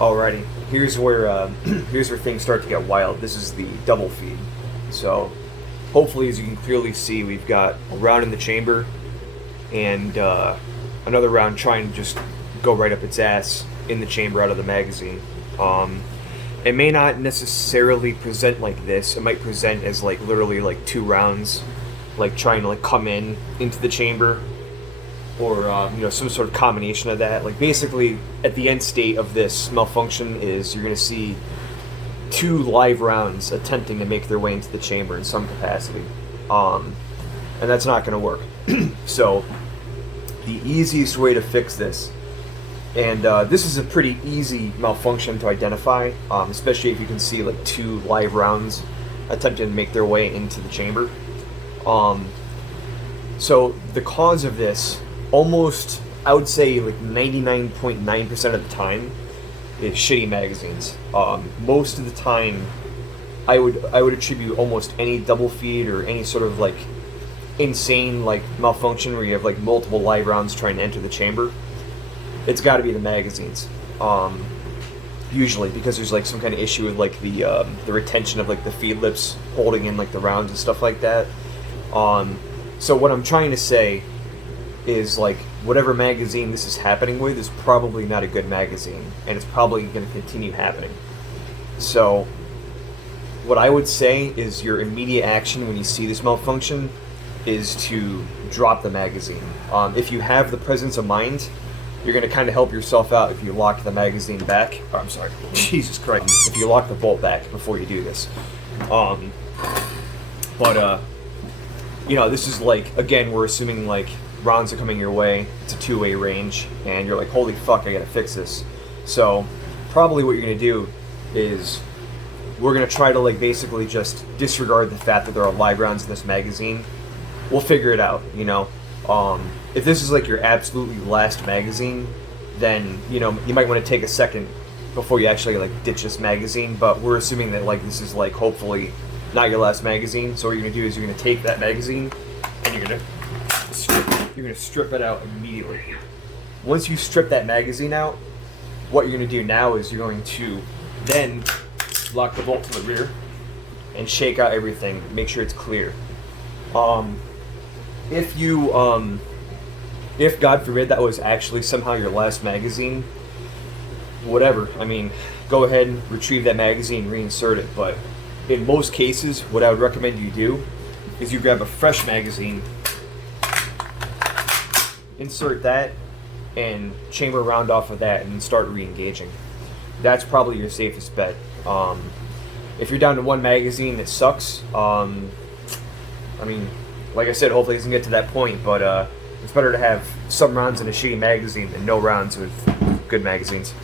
Alrighty, here's where here's where things start to get wild. This is the double feed. So, hopefully, as you can clearly see, we've got a round in the chamber, and another round trying to just go right up its ass in the chamber out of the magazine. It may not necessarily present like this. It might present as like literally like two rounds, like trying to like come into the chamber, or some sort of combination of that. Like basically, at the end state of this malfunction is you're going to see two live rounds attempting to make their way into the chamber in some capacity, and that's not going to work. So the easiest way to fix this, and this is a pretty easy malfunction to identify, especially if you can see like two live rounds attempting to make their way into the chamber. So the cause of this, almost, I would say like 99.9% of the time, is shitty magazines. Most of the time, I would attribute almost any double feed or any sort of like insane like malfunction where you have like multiple live rounds trying to enter the chamber. It's got to be the magazines. Usually because there's like some kind of issue with like the retention of like the feed lips holding in like the rounds and stuff like that. So what I'm trying to say is like whatever magazine this is happening with is probably not a good magazine, and it's probably going to continue happening. So what I would say is your immediate action when you see this malfunction is to drop the magazine. If you have the presence of mind, you're going to kind of help yourself out if you lock the magazine back. Oh, I'm sorry. Jesus Christ. If you lock the bolt back before you do this. This is like, again, we're assuming like rounds are coming your way. It's a two-way range, and you're like, holy fuck, I gotta fix this. So probably what you're gonna do is we're gonna try to like basically just disregard the fact that there are live rounds in this magazine. We'll figure it out, If this is like your absolutely last magazine, then you might want to take a second before you actually like ditch this magazine. But we're assuming that like this is like hopefully not your last magazine. So what you're gonna do is you're gonna take that magazine and you're gonna strip it out immediately. Once you strip that magazine out, what you're gonna do now is you're going to then lock the bolt to the rear and shake out everything, make sure it's clear. If God forbid that was actually somehow your last magazine, whatever, go ahead and retrieve that magazine, reinsert it. But in most cases, what I would recommend you do is you grab a fresh magazine, insert that, and chamber round off of that, and start re-engaging. That's probably your safest bet. If you're down to one magazine that sucks, like I said, hopefully it doesn't get to that point, but it's better to have some rounds in a shitty magazine than no rounds with good magazines.